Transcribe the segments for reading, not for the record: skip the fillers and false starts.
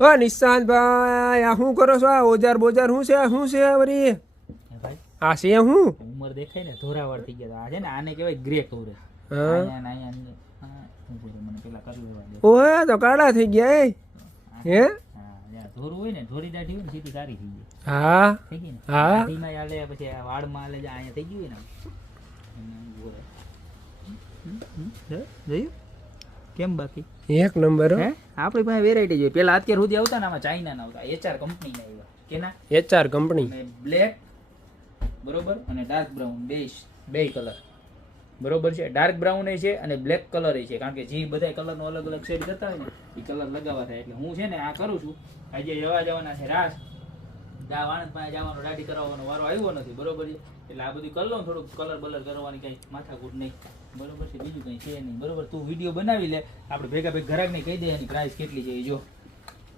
ઓ નિશાંતભાઈ આ શું કરો છો? આ ઓજાર બોજાર શું છે વરી? ભાઈ આ છે હું ઉંમર દેખાય ને ધોરાવાળ થઈ ગયા આ છે ને આને કહેવાય ગ્રે કવરેજ. હા મને પેલા કરી લેવા દે. ઓહે તો કાળા થઈ ગયા હે હા જ્યાં ધોરું હોય ને ધોરી દાઢી હોય ને સીધી સારી થઈ ગઈ. હા થઈ ગઈ ને હા દાઢીમાં આલે પછી આ વાળમાં આલે અહીંયા થઈ ગયું ને જોયું કેમ બાકી એક નંબર હે આપણી પાસે વેરાયટી જોઈએ. પેલા અત્યાર સુધી આવતા ને આમાં ચાઇના ના આવતા HR કંપનીના આવ્યા કેના HR કંપની અને બ્લેક બરોબર અને ડાર્ક બ્રાઉન બે કલર બરોબર છે. ડાર્ક બ્રાઉન છે અને બ્લેક કલર છે કારણ કે જે બધા કલરનો અલગ અલગ શેડ કરતા હોય ને એ કલર લગાવવા થાય. એટલે હું છે ને આ કરું છું. આજે જવા જવાના છે રાસ વાણંદ પાસે જવાનો દાઢી કરાવવાનો વારો આવ્યો નથી બરોબર છે. એટલે આ બધું કરી લો થોડુંક કલર બલર કરવાની કઈ માથાકૂટ નહીં બરોબર છે. બીજું કઈ છે નહીં બરોબર. તું વિડીયો બનાવી લે આપણે ભેગા ઘરાકને કહી દે એની પ્રાઇસ કેટલી છે એ જો.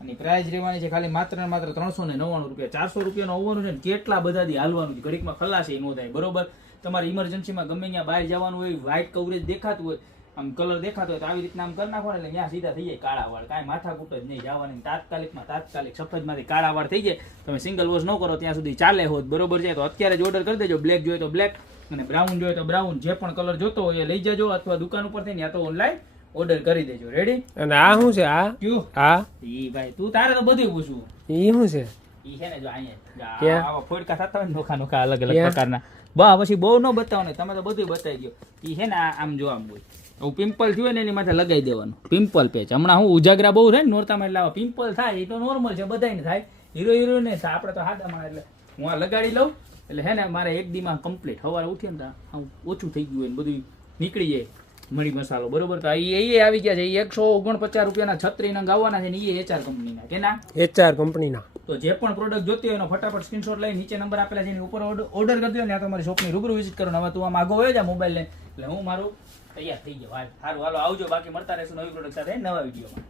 અને પ્રાઇસ રહેવાની છે ખાલી માત્ર ને માત્ર 399 રૂપિયા. 400 રૂપિયાનો આવવાનું છે ને કેટલા બધા દી હાલવાનું છે ઘડીકમાં ખલાસ એ નો થાય બરોબર. તમારે ઇમરજન્સીમાં ગમે ત્યાં બહાર જવાનું હોય વ્હાઇટ કવરેજ દેખાતું હોય આમ કલર દેખાતો હોય તો આવી રીતના આમ કરી નાખો એટલે ત્યાં સીધા થઈ જાય કાળા વાળ. કાંઈ માથાકૂટ જ નહીં જવાની. તાત્કાલિક સફેદમાંથી કાળા વાળ થઈ જાય. તમે સિંગલ વોશ ન કરો ત્યાં સુધી ચાલે હોત બરોબર છે. તો અત્યારે જ ઓર્ડર કરી દેજો. બ્લેક જોઈએ તો બ્લેક અને બ્રાઉન જોઈએ તો બ્રાઉન. જે પણ કલર જોતો હોય એ લઈ જજો અથવા દુકાન ઉપર થઈને યા તો ઓનલાઈન ઓર્ડર કરી દેજો. રેડી? અને આ શું છે? આ ક્યું હા ઈ ભાઈ તું તારે તો બધું પૂછવું. ઈ શું છે? ઈ છે ને જો અહીંયા ક્યાં? આવા ફોડકા થતા હોય ને નોખા અલગ અલગ પ્રકારના પછી બહુ ન બતાવો ને તમે તો બધું બતાવી ગયો. ઈ છે ને આમ જો આમ હોય આવું પિમ્પલ થયું ને એની માથે લગાવી દેવાનું પિમ્પલ પેચ. હમણાં હું ઉજાગરા બહુ છે ને નોરતામાં એટલે આવા પિમ્પલ થાય એ તો નોર્મલ છે બધાને થાય. હીરો ને થાય આપણે તો હાથા મારે એટલે હું આ લગાડી લઉં એટલે હે ને મારે એક દીમાં કમ્પ્લીટ સવારે ઉઠીએ ને આમ ઓછું થઈ ગયું હોય ને બધું નીકળી જાય મરી મસાલો બરોબર. તો એ આવી ગયા છે. એ 149 રૂપિયાના 36 નંગ આવવાના છે ને એ HR કંપનીના કેના HR કંપનીના. તો જે પણ પ્રોડક્ટ જોતી હોય એનો ફટાફટ સ્ક્રીનશોટ લઈ નીચે નંબર આપેલા છે એની ઉપર ઓર્ડર કરી દો ને તમારી શોપની રૂબરૂ વિઝિટ કરો. હવે તું આમ આગો હોય જા મોબાઈલ લઈને એટલે હું મારું તૈયાર થઈ ગયો. સારું હાલો આવજો. બાકી મળતા રહેશું નવી પ્રોડક્ટ સાથે નવા વિડીયોમાં.